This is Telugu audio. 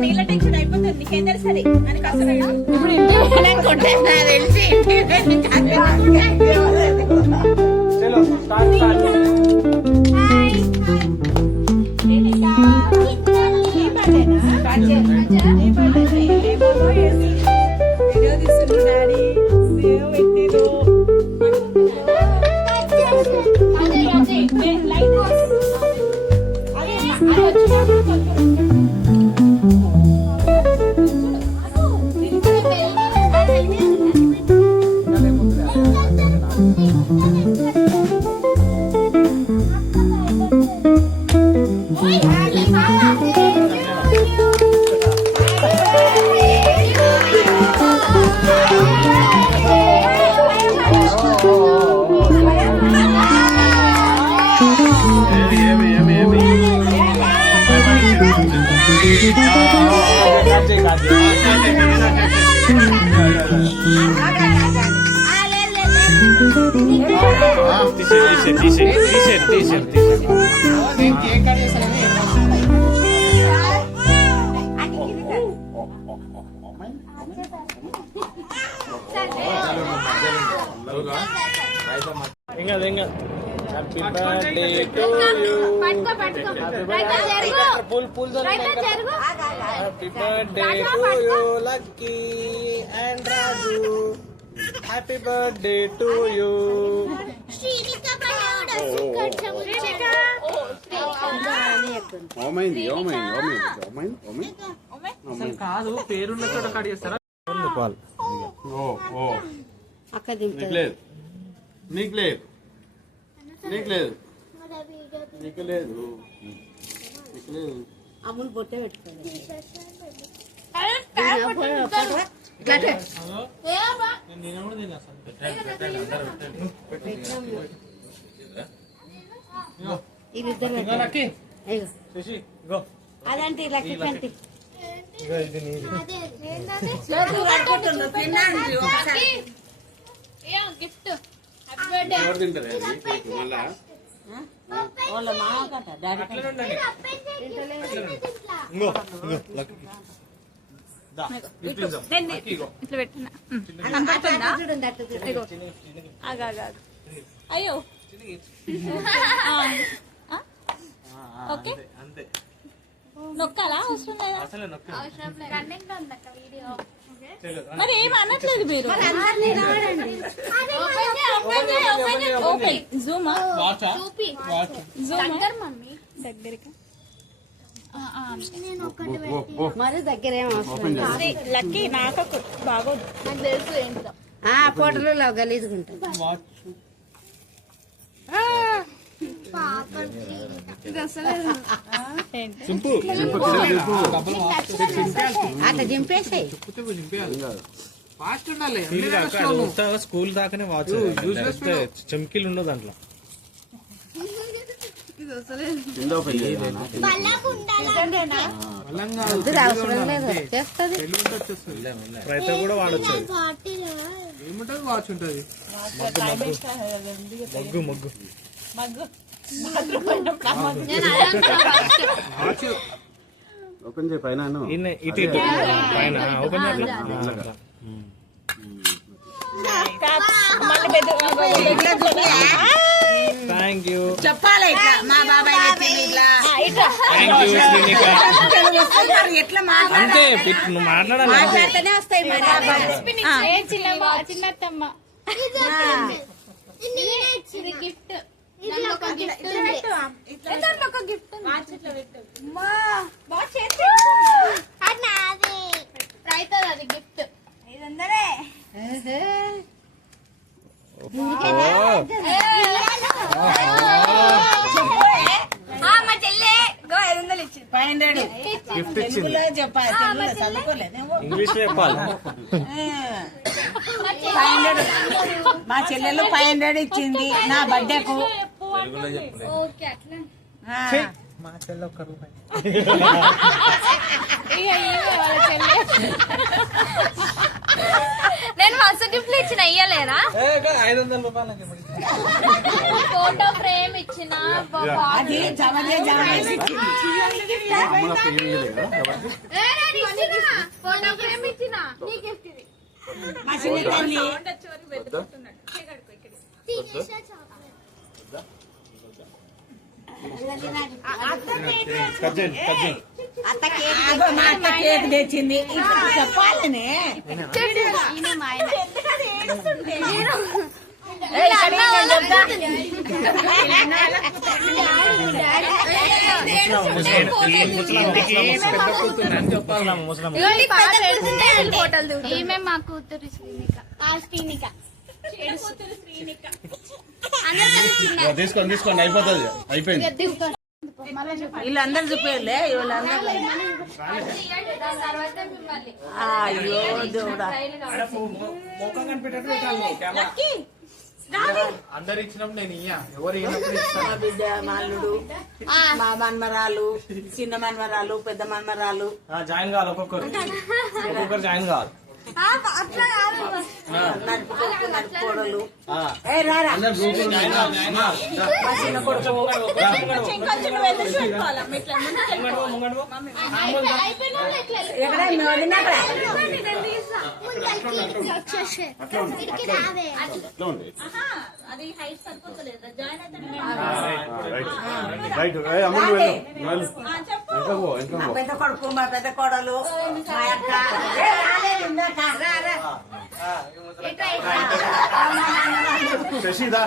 నీళ్ళ టెన్షన్ అయిపోతుంది నీకేం తెలుసది అని కష్టపడి Happy birthday to you. Happy birthday to you, Lucky and Raju. Happy birthday to you. కాదు పేరున్న చోట కట్ చేస్తారా? నీకు లేదు అమ్ములు బొట్టే పెట్టుకోండి. అదంటే లక్కీ కంటి గిఫ్ట్ వాళ్ళ మామ కట్ట డాడీ ఇట్లా పెట్టినా అయ్యో ఓకే నొక్కాలా అవసరం లేదా? మరి ఏం అనట్లేదు మీరు. ఓపెన్ జూమ్ దగ్గరికి మరి దగ్గర ఏం అవసరం లక్కీ నాకు బాగోదు నాకు తెలుసు ఏంటో ఫోటోలో గలీజుకుంటాం. అట్లా దింపేసాయి స్కూల్ దాకానే వాచ్ చమ్కీలు ఉండవు దాంట్లో. రైతా కూడా వాడచ్చు. ఏముంటది వాచ్ ఉంటది మగ్గు ఓపెన్ చేయి పైన ఇటు పైన ఓపెన్ థ్యాంక్ యూ చెప్పాలి మా బాబాయ్ అంటే నువ్వు మాట్లాడాలి. వస్తాయి చిన్నత్తమ్మ గిఫ్ట్ అది గిఫ్ట్ 500 మా చెల్లె 500 ఇచ్చింది. 500 గిఫ్ట్ ఇచ్చింది. ఇంగ్లీష్ చెప్పాలి. 500 మా చెల్లెలు 500 ఇచ్చింది నా బర్త్డేకు. ఓకే అట్లా మా చెల్లె 1 రూపాయి. ఇక 500 రూపాయలకి ఇప్పుడు ఫోటో ఫ్రేమ్ ఇచ్చిన అది జమదే జమేసి ఫోటో ఫ్రేమ్ ఇచ్చిన నీ గిఫ్ట్ ఇది మా చిన్న తల్లి అత్త కేక్ తెచ్చింది ఇప్పుడు చెప్పాలనే ఈమె మా కూతురు శ్రీనిక తీసుకోండి అయిపోతుంది అయిపోయింది వీళ్ళందరూ చూపేలే వీళ్ళందరూ అయ్యో దేవుడా ముఖం కనిపెట్టేట్టు పెట్టాలి కెమెరా. అందరు ఇచ్చినప్పుడు నేను ఇయ్య ఎవరు ఇచ్చినప్పుడు ఇస్తాను. మా బిడ్డ మా అల్లుడు మా మన్మరాలు చిన్న మన్మరాలు పెద్ద మన్మరాలు జాయిన్ కావాలి ఒక్కొక్కరు జాయిన్ కావాలి. నడుపుకోడలు ఆ. ఏ రారా అందరు గ్రూపులు జాయిన్ కావాలి, జాయిన్ కావాలి. మా చిన్న కొడుకు ఎక్కడ మీ వదిన ఎక్కడ? ఎట్లా ఉంది అది హైట్ సరిపోతలేదు జాయిన్ అయితే రైట్ అమ్మ వెళ్ళు మా పెద్ద కొడుకు మా పెద్ద కోడలు మా అక్క ఏ రాలేదు ఇందాక. రా, రా. శశిదా